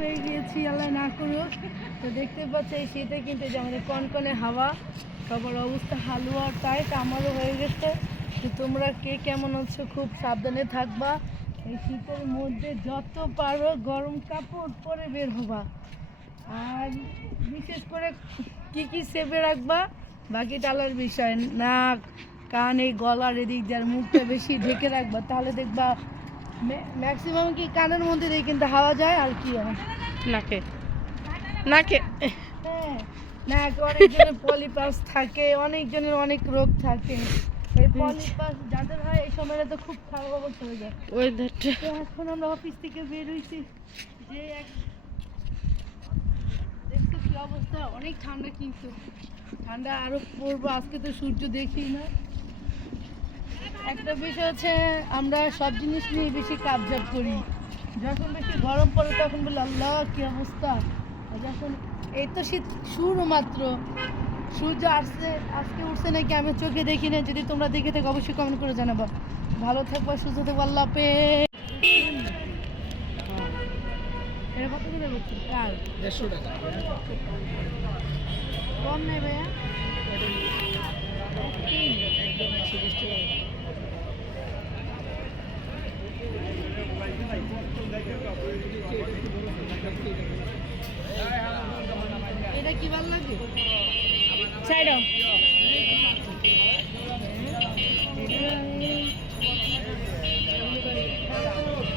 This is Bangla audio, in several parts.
হয়ে গিয়েছি, আল্লাহ না করুক। তো দেখতে পাচ্ছি, এই শীতে কিন্তু যে আমাদের কনকনে হাওয়া, সবার অবস্থা হালুয়া টাইট, আমারও হয়ে গেছে। তো তোমরা কে কেমন আছো, খুব সাবধানে থাকবা। এই শীতের মধ্যে যত পারো গরম কাপড় পরে বের হবা। আর বিশেষ করে কি কি সেভে রাখবা বাকি টালার বিষয়। নাক, কান গলার এদিক যার মুখটা বেশি ঢেকে রাখবা, তাহলে দেখবা ম্যাক্সিমাম কি কানের মধ্যে দিয়ে কিন্তু হাওয়া যায় আর কি হয় নাকে। নাকে। হ্যাঁ নাক অনেকজনের পলিপাস থাকে অনেকজনের অনেক রোগ থাকে। এই পলিপাস যাদের হয় এই সময়টা তো খুব খারাপ অবস্থা হয়ে যায়। ওয়েদারটা এখন আমরা অফিস থেকে বের যে এক দেখছ কি অবস্থা? অনেক ঠান্ডা কিন্তু। ঠান্ডা আরও পড়ব আজকে তো সূর্য দেখি না। একটা বিষয় হচ্ছে আমরা সব জিনিস নিয়ে বেশি কাবজাব করি। যখন বেশি গরম পড়ে তখন বলি আল্লাহ কি অবস্থা? যখন এই তো শীত শুরু মাত্র। সূর্য আসছে আজকে উঠছে নাকি আমি চোখে দেখি না যদি তোমরা দেখে থাকো অবশ্যই কমেন্ট করে জানাব। ভালো থাকব সুস্থ থাকব আল্লাহ টাকা। কম নেই ভাইয়া একদম একশো বিশ টাকা এটা কি ভালো লাগে সাইড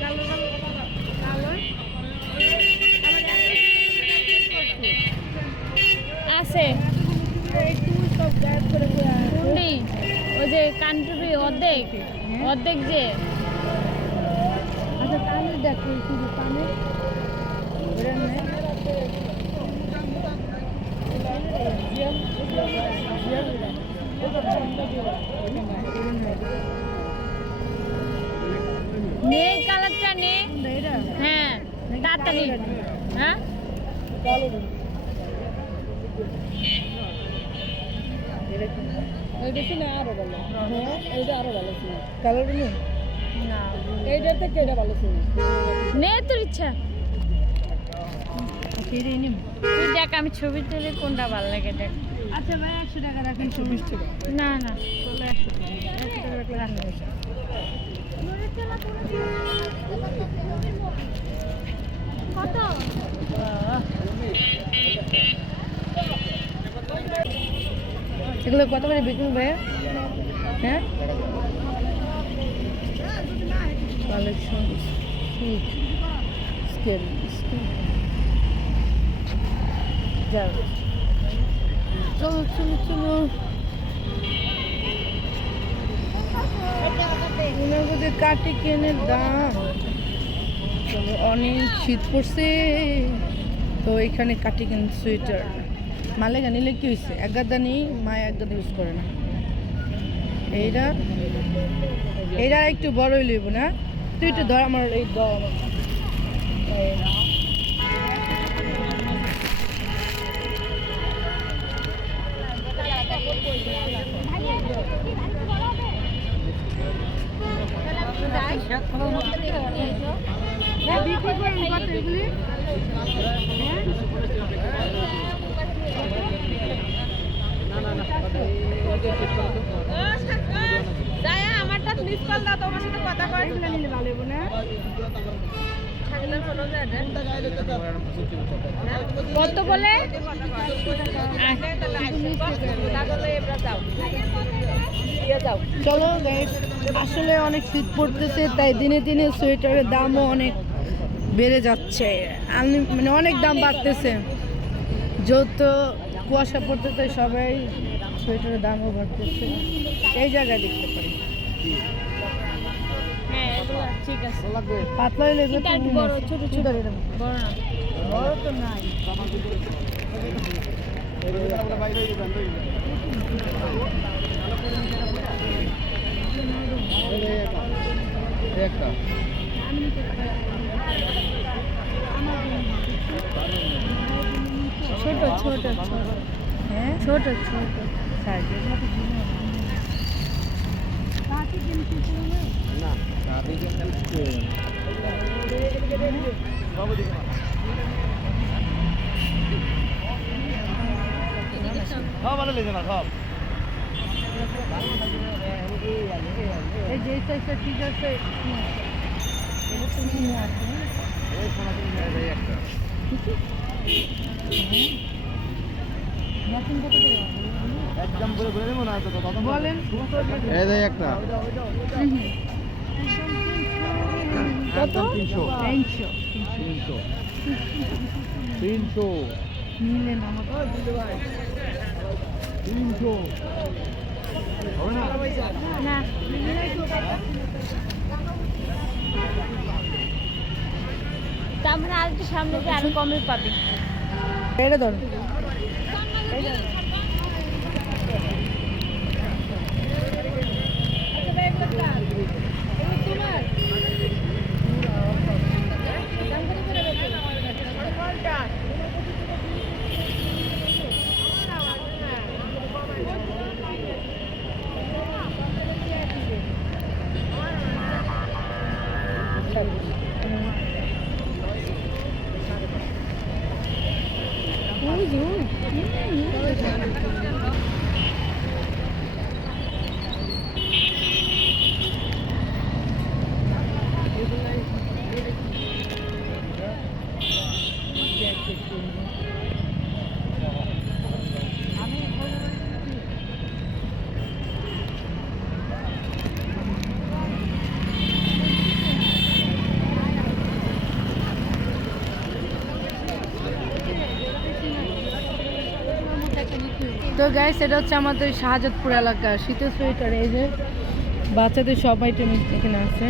কালো কালো কালো আছে একটু সব গায়েব করে করে আয়। কোনটি ওই যে কানটুপি অর্ধেক অর্ধেক যে আচ্ছা কানের দেখো শুধু কানের ওটা নে। জিয়াম, জিয়াম এটা। নে কালারটা নে। হ্যাঁ তাড়াতাড়ি। হ্যাঁ? এইটা শুনে আরও ভালো হ্যাঁ, এইটা আরও ভালো শুনে কালোটা না। থেকে এটা ভালো শুনে নে তোর ইচ্ছা। তুই দেখ আমি ছবি তুলে কোনটা ভালো লাগে দেখ। আচ্ছা ভাই একশো টাকা রাখেন চব্বিশ টাকা। না না। চলো একশো টাকা রাখলে কত এগুলো কত করে বিক্রি ভাইয়া হ্যাঁ? Collection sweet scale. যাও। চলো চলো চলো। ওনার কাটি কেনের দাম। চলো অনেক শীত পড়ছে। তো এখানে কাটি কেন সোয়েটার। মালেগা নিলে কি হয়েছে এক গাদা নেই, মা এক ইউজ করে না। এইটা এইটা একটু বড়ই লইব না? তুই একটু ধর আমার এই দ আমারটা মিস দাও তোমার সাথে কথা কয় এগুলো নিলে ভালো না? কত বলে? চলো আসলে অনেক শীত পড়তেছে তাই দিনে দিনে সোয়েটারের দামও অনেক বেড়ে যাচ্ছে। মানে অনেক দাম বাড়তেছে। যত কুয়াশা পড়তেছে সবাই সোয়েটারের দামও বাড়তেছে। এই জায়গায় দেখতে পারি। হ্যাঁ ঠিক আছে। পাতলা হলে বড়, ছোট ছোট। বড় না। বড় তো নাই। একটা ছোট ছোট ছোট। হ্যাঁ? ছোট ছোট। সাইজের মতো দিন কাটি কিনতে করবে না কাঁদি কিন্তু সব ভালো লেগে না সব এই যে হ্যাঁ? এই যাই একটা। কত? একদম তিনশো। তিনশো। তিনশো। তিনশো নিলেন তিনশো। হবে না? না তার মানে আর একটু সামনে আরও কমে পাবি। এটা ধর। Ui, ui. তো গাইস এটা হচ্ছে আমাদের শাহজাদপুর এলাকা, শীতের সোয়েটার, এই যে বাচ্চাদের সব আইটেম এখানে আছে।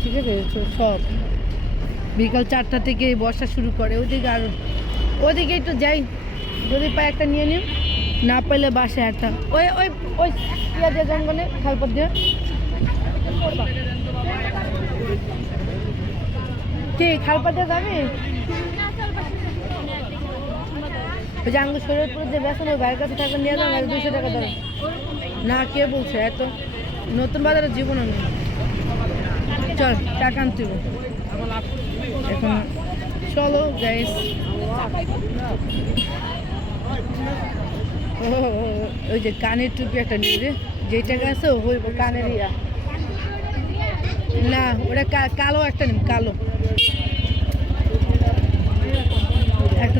ঠিক আছে সব। বিকাল চারটা থেকে বর্ষা শুরু করে। ওদিকে আর ওদিকে একটু যাই, যদি পাই একটা নিয়ে নিন না পাইলে বাসায় একটা। ওই ওই ওই দিয়ে জঙ্গলে খালপর দিয়ে। কি খালপর দিয়ে যাবি? ওই যে আঙ্গুর শরীরপুর যে বেসন, ওই ভাইয়ের কাছে থাকলে নিয়ে যাবেন দুইশো টাকা দেবে না, কে বলছে? এত নতুন বাজারে জীবন নেই চল, টাকা আনতে এখন চলো গাইস ওই যে কানের টুপি একটা নিয়ে রে। টাকা আছে, ওই কানের ইয়া না, ওটা কালো একটা নিন, কালো এখন আসছে কান টুপির এই জায়গায় বাইরে করে ওর দাম কবে কি কবে কি জানো কবে দুইটা একটা বানাই এই না এটা একটু ধর কান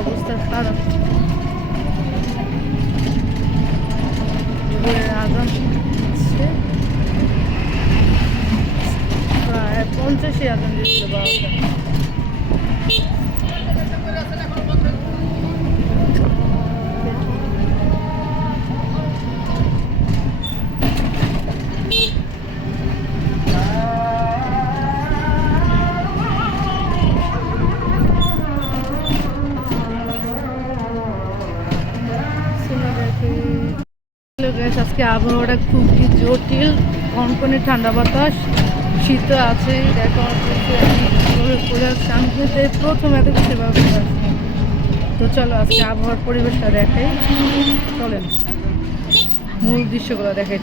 অবস্থা খারাপ। আজান হচ্ছে পঞ্চাশে আজান Hello গ্যাস আজকে আবহাওয়াটা খুবই জটিল। কনকনে ঠান্ডা বাতাস শীত আছে, দেখো প্রথম এত কিছু ব্যবস্থা তো চলো আজকে আবহাওয়ার পরিবেশটা দেখাই। চলেন। মূল দৃশ্যগুলো দেখাই।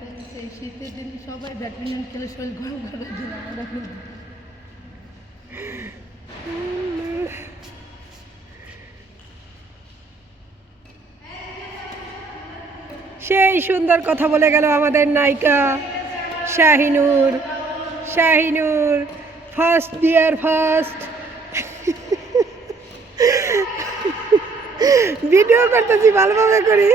খেলতেছি। এই শীতের দিন সবাই ব্যাডমিন্টন খেলে শরীর গরম করার জন্য আমরা খেলছি। সেই সুন্দর কথা বলে গেল আমাদের নায়িকা Shahinur Shahinur first dear first video করতেছি, ভালোভাবে করি।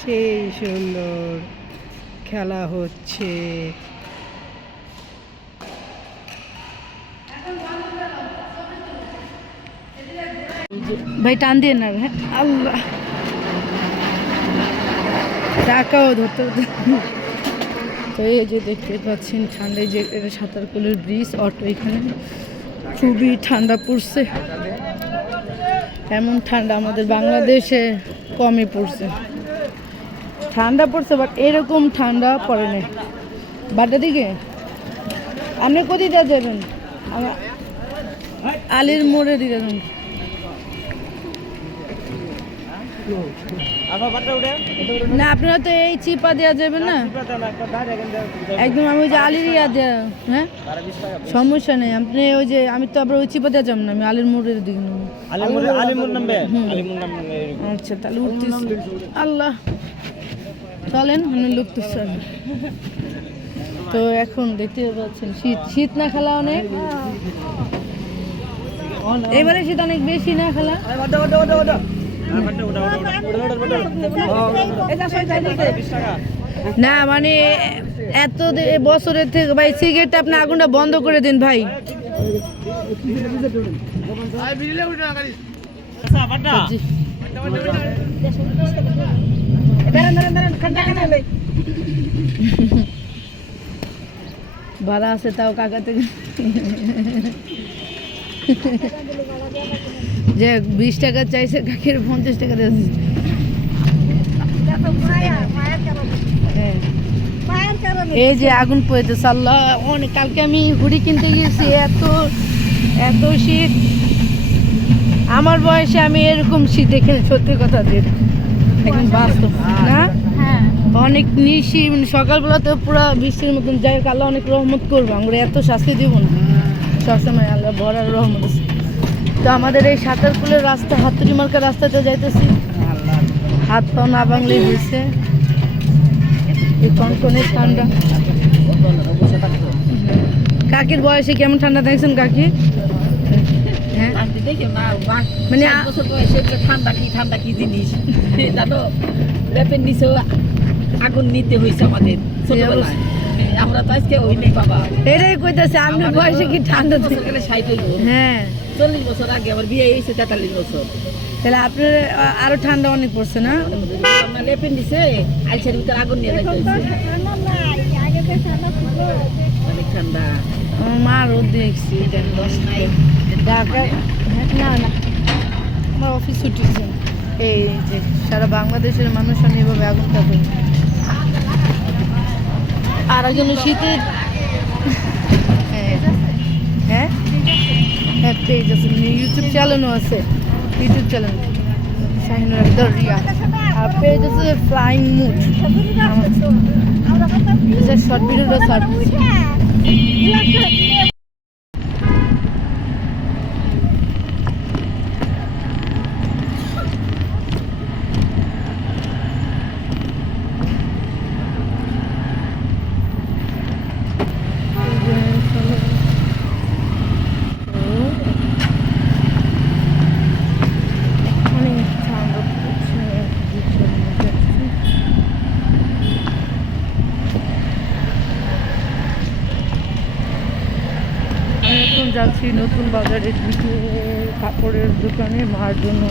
সেই সুন্দর খেলা হচ্ছে। ভাই, টান দিয়ে না হ্যাঁ আল্লাহ। টাকাও ধরতে তো এই যে দেখতে পাচ্ছেন, ঠান্ডায় যে সাঁতারকুলের ব্রিজ অটো এখানে। খুবই ঠান্ডা পড়ছে। এমন ঠান্ডা আমাদের বাংলাদেশে কমই পড়ছে। ঠান্ডা পড়ছে বাট এরকম ঠান্ডা পড়ে নেই। বারোটার দিকে আপনি কোথায় যাবেন? আলির মোড়ে দিয়ে যাবেন। না আপনারা তো এই চিপা দেওয়া যাবে না। একদম আমি ওই যে আলির ইয়া দেওয়া হ্যাঁ? সমস্যা নেই আপনি ওই যে আমি তো আবার ওই চিপা দেওয়া যাব না আমি আলির মোড়ের দিকে নেব। আচ্ছা তাহলে উঠতেছি। আল্লাহ। চলেন আমি লুকতেছি তো এখন দেখতে পাচ্ছেন শীত শীত না খেলা অনেক? এবারে শীত অনেক বেশি না খেলা? না মানে এত বছরের থেকে ভাই, সিগারেটটা আপনি আগুনটা বন্ধ করে দিন ভাই। ভাড়া আছে তাও কাকা থেকে যে বিশ টাকা চাইছে কাকের, পঞ্চাশ টাকা দিয়েছে হ্যাঁ। এই যে আগুন পড়েছে আল্লাহ, অনেক, কালকে আমি হুড়ি কিনতে গিয়েছি, এত এত শীত আমার বয়সে আমি এরকম শীত দেখে সত্যি কথা যে এখন বাস্তব, না অনেক নিশি মানে সকালবেলা তো পুরো বৃষ্টির মতন, যাই আল্লাহ অনেক রহমত করব আমরা এত শাস্তি দিব না সবসময় আল্লাহ ভরার রহমত আছে। তো আমাদের এই সাঁতার সাঁতারকুলের রাস্তা হাতুড়ি মার্কা রাস্তাতে যাইতেছি। হাত পা না বাংলে হয়েছে এই কনকনে ঠান্ডা। কাকির বয়সে কেমন ঠান্ডা দেখছেন কাকি? হ্যাঁ? মানে ঠান্ডা কি ঠান্ডা কি জিনিস জানো র্যাপের নিচেও আগুন নিতে হয়েছে আমাদের ছোটবেলায় আমরা তো আজকে ওই নেই বাবা। এটাই কইতেছে আপনার বয়সে কি ঠান্ডা বছর থাকে? গেলে ষাট হইব। হ্যাঁ। চল্লিশ বছর আগে আমার বিয়ে হয়েছে তেতাল্লিশ বছর। তাহলে আপনার আরও ঠান্ডা অনেক পড়ছে না? আমরা লেপের নিচে আইসের ভিতরে আগুন নিয়ে অনেক ঠান্ডা। আমার মা রোদ দেখছি। ঢাকায় হ্যাঁ, না না। আমার অফিস ছুটিছে এই যে সারা বাংলাদেশের মানুষ আমি এভাবে আগুন থাকে আর একজন শীতের হ্যাঁ? হ্যাঁ পেজ আছে। ইউটিউব চ্যানেলও আছে। ইউটিউব চ্যানেল শাহিনুর আক্তার রিয়া আর পেজ আছে ফ্লাইং মুড শর্ট ভিডিওটা শর্ট নতুন বাজারের দিকে কাপড়ের দোকানে মার জন্য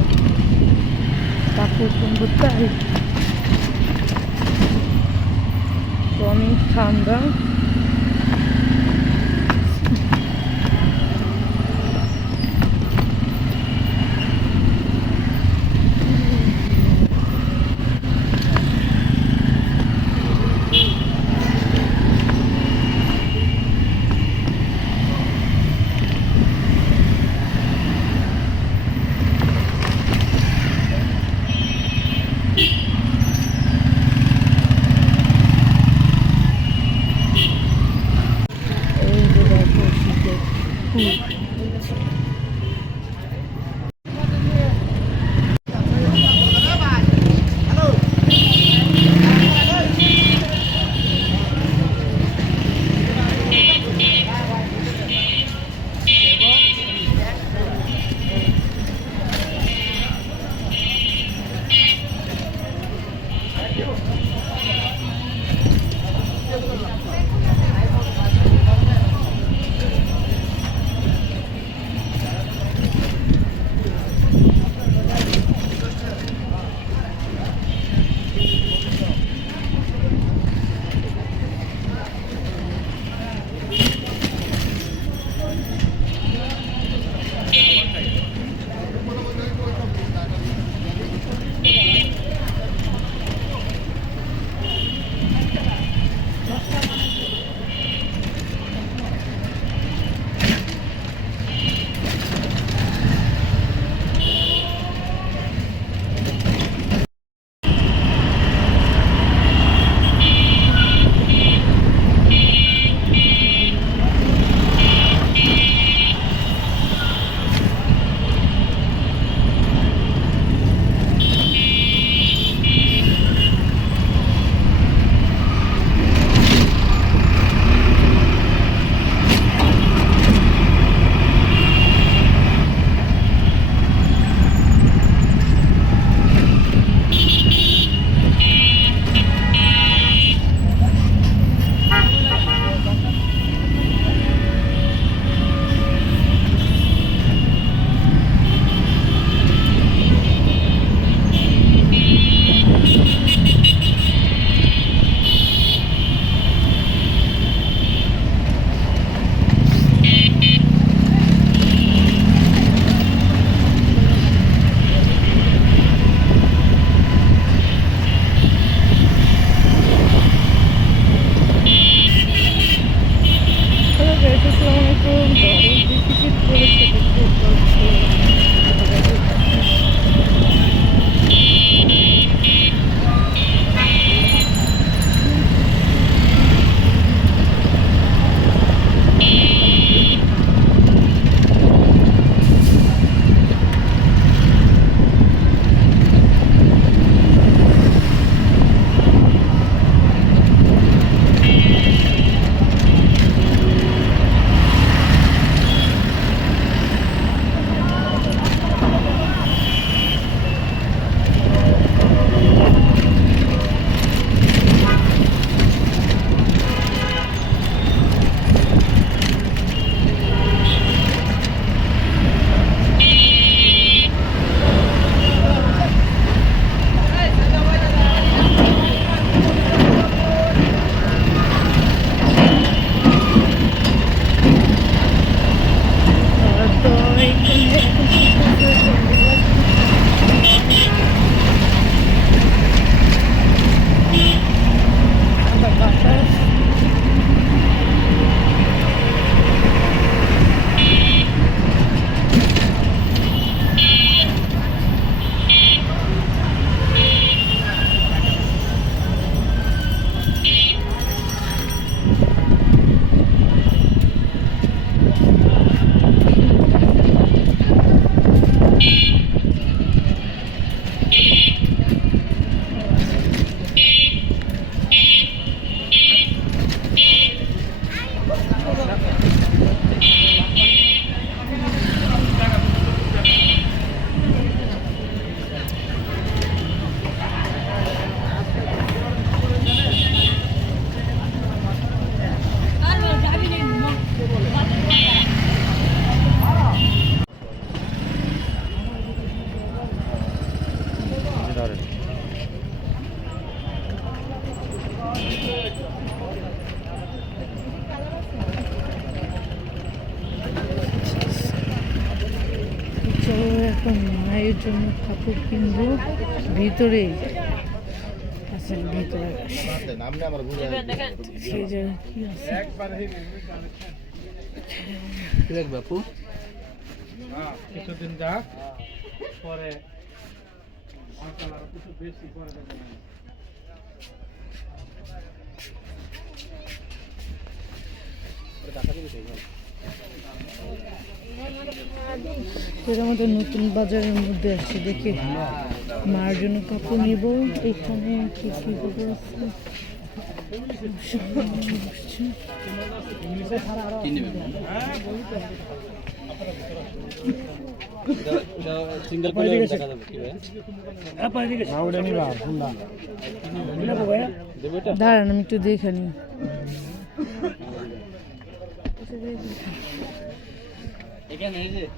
কাপড় কিনবো তাই। তো অনেক ঠান্ডা। এখন মায়ের জন্য কাপড় কিনবো ভিতরে আচ্ছা ভিতরে আসি। সেই জায়গায় কি আছে? কিছুদিন যাক পরে কিছু বেশি পরে এর আমাদের নতুন বাজারের মধ্যে আসছে দেখে। মার জন্য কাপড় নিব এখানে কি কি কাপড় আছে? দাঁড়ান আমি একটু দেখে নিই। 今天没事。